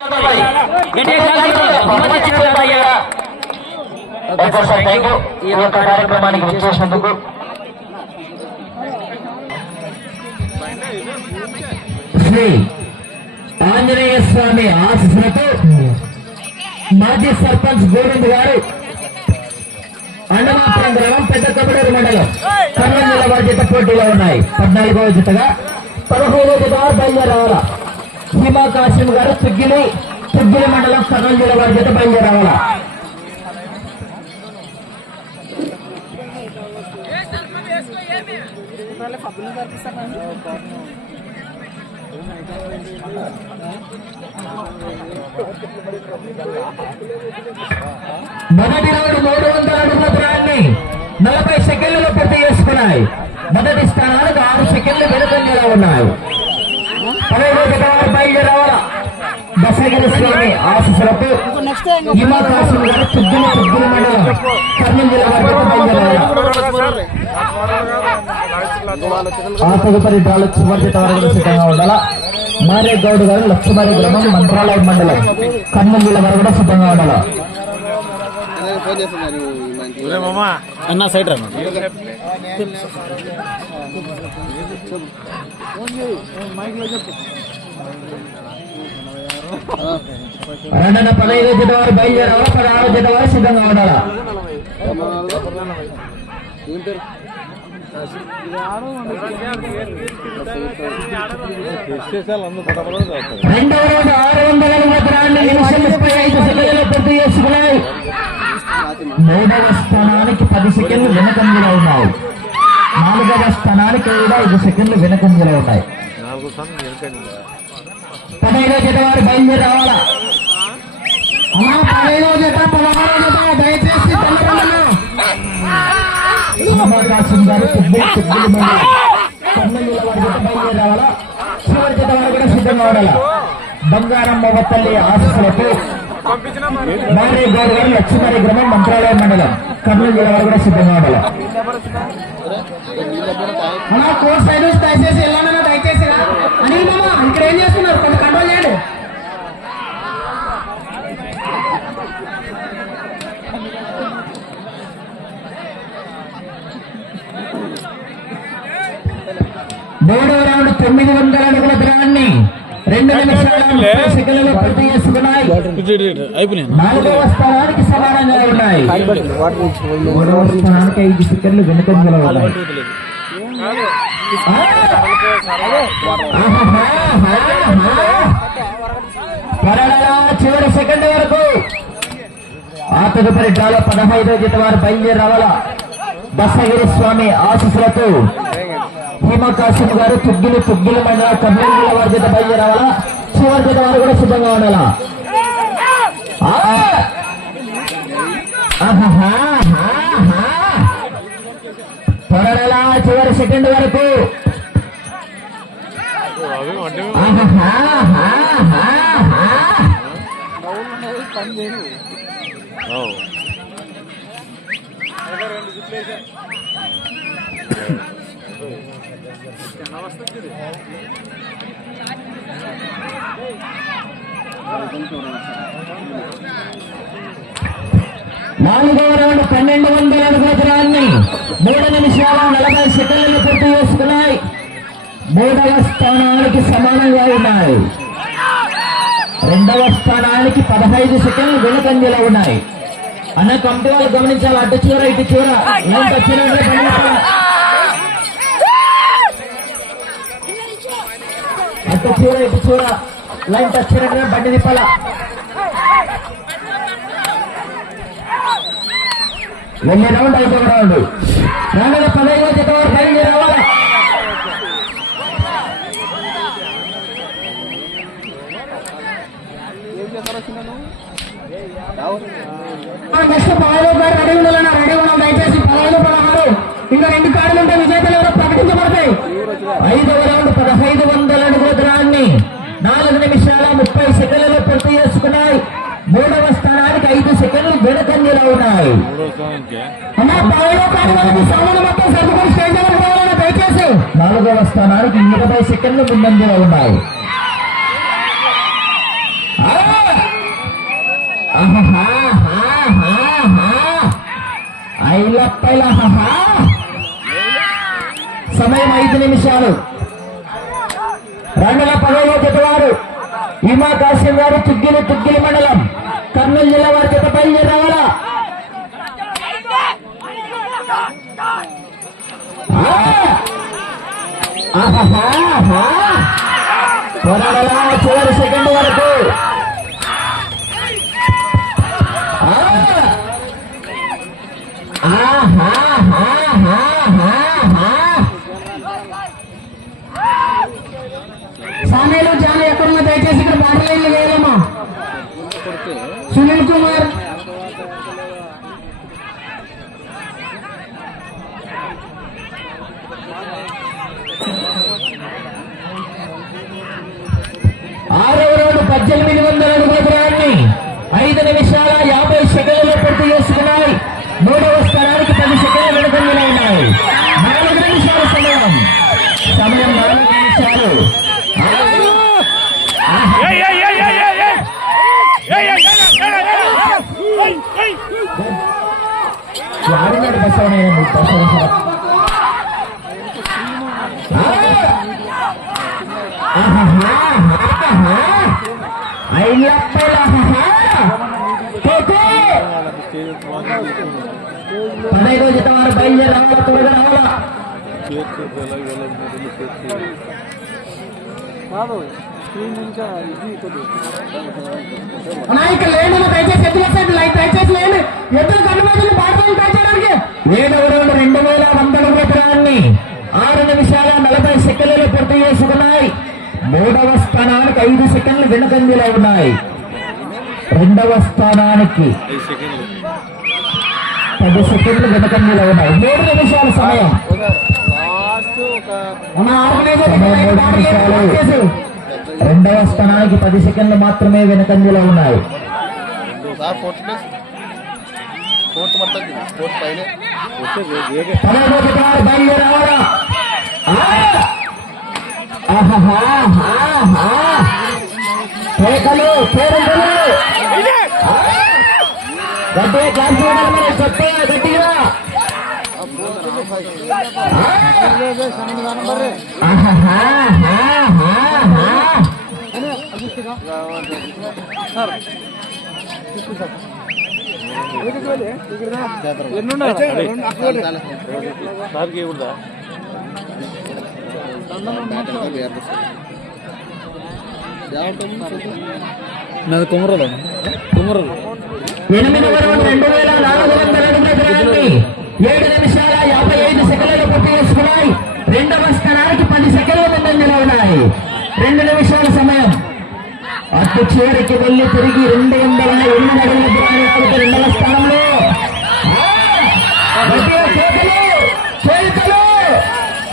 ఈ యొక్క కార్యక్రమానికి విచ్చేసినందుకు శ్రీ ఆంజనేయ స్వామి ఆశీస్సులతో మాజీ సర్పంచ్ గోవింద్ గారు అండమాపురం గ్రామం పెద్ద కబడూరు మండలం కర్నూలు వారి జత పోటీలో ఉన్నాయి. 14వ జతగా 15వ జత బయలుదేరావాలా. హిమా కాసిం గారు తుగ్గిలి మండలం కర్నూలు జిల్లా వారి జత బయలుదేరావాలా. మొదటి రౌండ్ 300 అడుగుల దూరాన్ని 40 సెకండ్లలో పూర్తి చేసుకున్నాయి. మొదటి స్థానానికి 6 సెకండ్లు వెనుకంజలో ఉన్నాయి. 15వ జత వారు బయలుదేరావాలా. దశగిరి స్వామి ఆశీస్సులతో హిమా కాసిం గారు తుగ్గిలి మండలం కర్నూలు జిల్లా వారి జత బయలుదేరావాలా. ఆ తదుపరి డ్రాలో చివరి జత వరకు సిద్ధంగా ఉండాలా. మారే గౌడ్ గారు లక్ష్మారి గ్రామం మంత్రాలయం మండలం కర్నూలు జిల్లా వారు కూడా సిద్ధంగా ఉండాలా. అన్న సైడ్ రా రెండన 15వ జత వారు బయలుదేరావాలా. 16వ జత వారు సిద్ధంగా ఉండాలా. రెండవ రోజు 600 అడుగుల దూరాన్ని నిమిషం 35 సెకండ్లలో పూర్తి చేసుకున్నాయి. 3వ స్థానానికి 10 సెకండ్లు వెనకంజలో ఉన్నాయి. 4వ స్థానానికి కూడా 5 సెకండ్లు వెనకంజలో ఉన్నాయి. 15వ జత వారు బయలుదేరి రావాలా. 15వ జత 16వ జత దయచేసి కాసిం గారు కర్నూలు వారి జత బయలుదేరి రావాలా. చివరి జత వారు కూడా సిద్ధంగా ఉండాలా. బంగారం మొగపల్లి ఆశీస్సులతో మారే గౌడ్ గారు లక్ష్మారి గ్రామం మంత్రాలయం మండలం కర్నూలు జిల్లా వారు కూడా సిద్ధంగా ఉండాలి. కోర్స్ సైడ్ దయచేసి వెళ్ళానన్నా దయచేసి అని ఇక్కడ ఏం చేస్తున్నారు కొంచెం కంట్రోల్ చేయండి. మూడవ రౌండ్ 900 అడుగుల దూరాన్ని 2 నిమిషాల 30 సెకండ్లలో పూర్తి చేసుకున్నాయి. 4వ స్థానానికి సమానంగా ఉన్నాయి. 3వ స్థానానికి 5 సెకండ్లు వెనుకంజలో ఉన్నాయి. చివరి సెకండ్ వరకు ఆ తదుపరి డ్రాలో 15వ జత వారు బయలుదేరి రావాలా. దశగిరి స్వామి ఆశీస్సులతో హిమా కాసిం గారు తుగ్గిలి మండల కర్నూలు జిల్లా వారి జత బయలుదేరి రావాలా. చివరి జత వారు కూడా సిద్ధంగా ఉండాలా. త్వరలా చివరి సెకండ్ వరకు నాలుగవ రౌండ్ 1200 అడుగుల దూరాన్ని 3 నిమిషాల 40 సెకండ్లలో పూర్తి చేసుకున్నాయి. 3వ స్థానానికి సమానంగా ఉన్నాయి. 2వ స్థానానికి 15 సెకండ్లు వెనుకంజలో ఉన్నాయి. అన్న కమిటీ వాళ్ళు గమనించాలి. అటు చివర ఇటు చివర లైన్ వచ్చినట్లే అటు చివర ఇటు చివర లైన్ వచ్చినట్లే బండి తిప్పాల. ఎన్ని రౌండ్ 5వ రౌండ్ 15వ జత వారు బయలుదేరి రావాలా. నెక్స్ట్ 15వ గారు రెడీ ఉండాలన్నా. రెడీ ఉన్నాం దయచేసి. 15, 16 ఇంకా 2 కార్డులు ఉంటే విజేతలు ఎవరో ప్రకటించబడతాయి. 5వ రౌండ్ 1500 అడుగుల దూరాన్ని 4 నిమిషాల 30 సెకండ్లలో పూర్తి చేసుకున్నాయి. 3వ స్థానానికి 5 సెకండ్లు వెనుకంజలో ఉన్నాయి. 4వ స్థానానికి 20 సెకండ్లు ముందంజలో ఉన్నాయి. సమయం 5 నిమిషాలు. 2010 జతవారు ఇమా కాశీ గారు తుగ్గిలి మండలం కర్నూలు జిల్లా వారి జత బయలుదేరి రావాలా. పోరాడలా చివరి సెకండ్ వరకు. సానేలు జాన ఎక్కడున్నా దయచేసి ఇక్కడ బార్డర్ లైన్లు వేయాలమ్మా. సునీల్ కుమార్ ఆరవ రౌండ్ 1800 అడుగుల దూరాన్ని 5 నిమిషాల 50 సెకండ్లలో పూర్తి చేసుకున్నాయి. 3వ స్థానానికి 10 సెకండ్లు వెనుకంజలో ఉన్నాయి. 4 నిమిషాల సమయం 4 నిమిషాలు. ఆడినాడు బసవనయ్య పదహైదో జత వారు బయలుదేరి రావాలా, త్వరగా రావాలా. ఇక్కడ లేని దయచేసి ఎత్తులు దయచేసి లేని ఎద్దులు కన్నుమతులు బాటలు ట్రై చేయడానికి. 7వ రౌండ్ 2100 అడుగుల దూరాన్ని 6 నిమిషాల 40 సెకండ్లలో పూర్తి చేసుకున్నాయి. 3వ స్థానానికి 5 సెకండ్లు వెనుకంజలో ఉన్నాయి. 2వ స్థానానికి 10 సెకండ్లు వెనుకంజలో ఉన్నాయి. 3 నిమిషాల సమయం. 2వ స్థానానికి 10 సెకండ్లు మాత్రమే వెనుకంజలో ఉన్నాయి. బయలుదేరి రావాలా. కేకలు కేరింతలు గట్టిగా క్లాస్ చూడాలి. చెప్తా గట్టిగా నాది కుమరలు 8వ రౌండ్ 2400 అడుగుల దూరాన్ని 7 నిమిషాల 55 సెకండ్లలో పూర్తి చేసుకున్నాయి. 2వ స్థానానికి 10 సెకండ్ల ముందంజలో ఉన్నాయి. 2 నిమిషాల సమయం. అటు చివరికి వెళ్లి తిరిగి 208 అడుగుల దూరాన్ని ఆగుతూ 2వ స్థానంలో.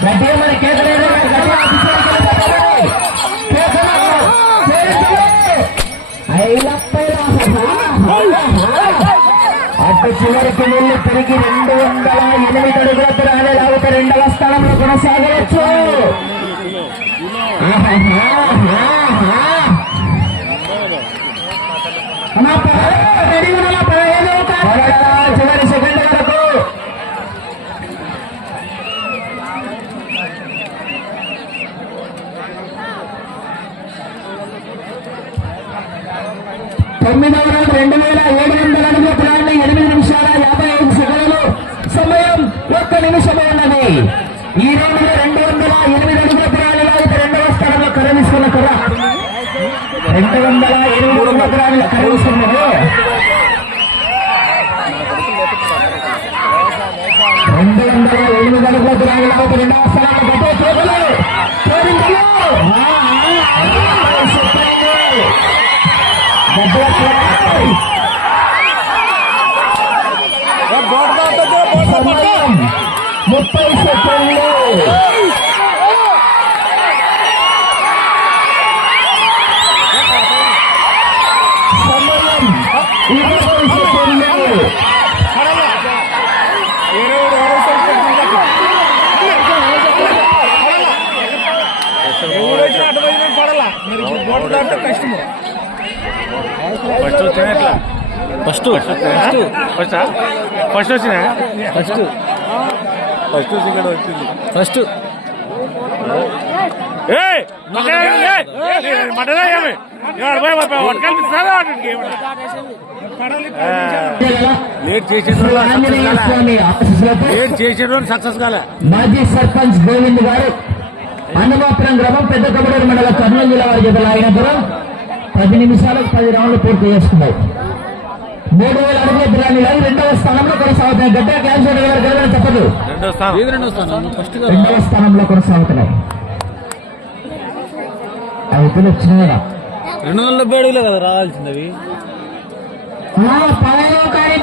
గట్టిగా మన కేకలేదు. అటు చివరికి వెళ్లి తిరిగి 208 అడుగుల దూరాన్ని లాగుతూ 2వ స్థానంలో కొనసాగవచ్చు. చివరి సెకండ్ వరకు 9వ రౌండ్ 2700 అడుగుల దూరాన్ని 8 నిమిషాల 55 సెకండ్లు సమయం. 1 నిమిషమే ఉన్నది. ఈ రౌండ్లో 208 అడుగుల దూరాన్ని లాగితే 2వ స్థానంలో కరవిస్తున్న కర 208 అడుగుల దూరాన్ని కరవిస్తున్నది. 208 అడుగుల దూరాన్ని లాగితే 2వ స్థానంలో గట్టిగా చేతులు సమయం 30 సెకండ్లు. సమయం 20 సెకండ్లు. కష్టము ఫస్ట్ ఫస్ట్ ఫస్ట్ వచ్చినా ఫస్ట్ ఫస్ట్ ఇక్కడ వచ్చింది ఫస్ట్ లేట్ ఆంజనేయ స్వామి ఆశీస్సులతో చేసేటోళ్ళు సక్సెస్ కాలే. మాజీ సర్పంచ్ గోవింద్ గారు అన్నమాపురం గ్రామం పెద్ద కబడూరు మండల కర్నూలు జిల్లా వారి జత లాగినప్పుడు 10 నిమిషాలకు 10 రౌండ్లు పూర్తి చేసుకున్నాయి. 3000 అడుగుల దూరాన్ని లాగి రెండవ స్థానంలో కొనసాగుతున్నాయి. గడ్డ క్యాన్సర్ గారు తప్పదు రెండో స్థానం రెండో స్థానం ఫస్ట్ రెండవ స్థానంలో కొనసాగుతున్నాయి. అవి వచ్చినాయి 270 అడుగులే కదా రావాల్సింది అవి. పదవ కానీ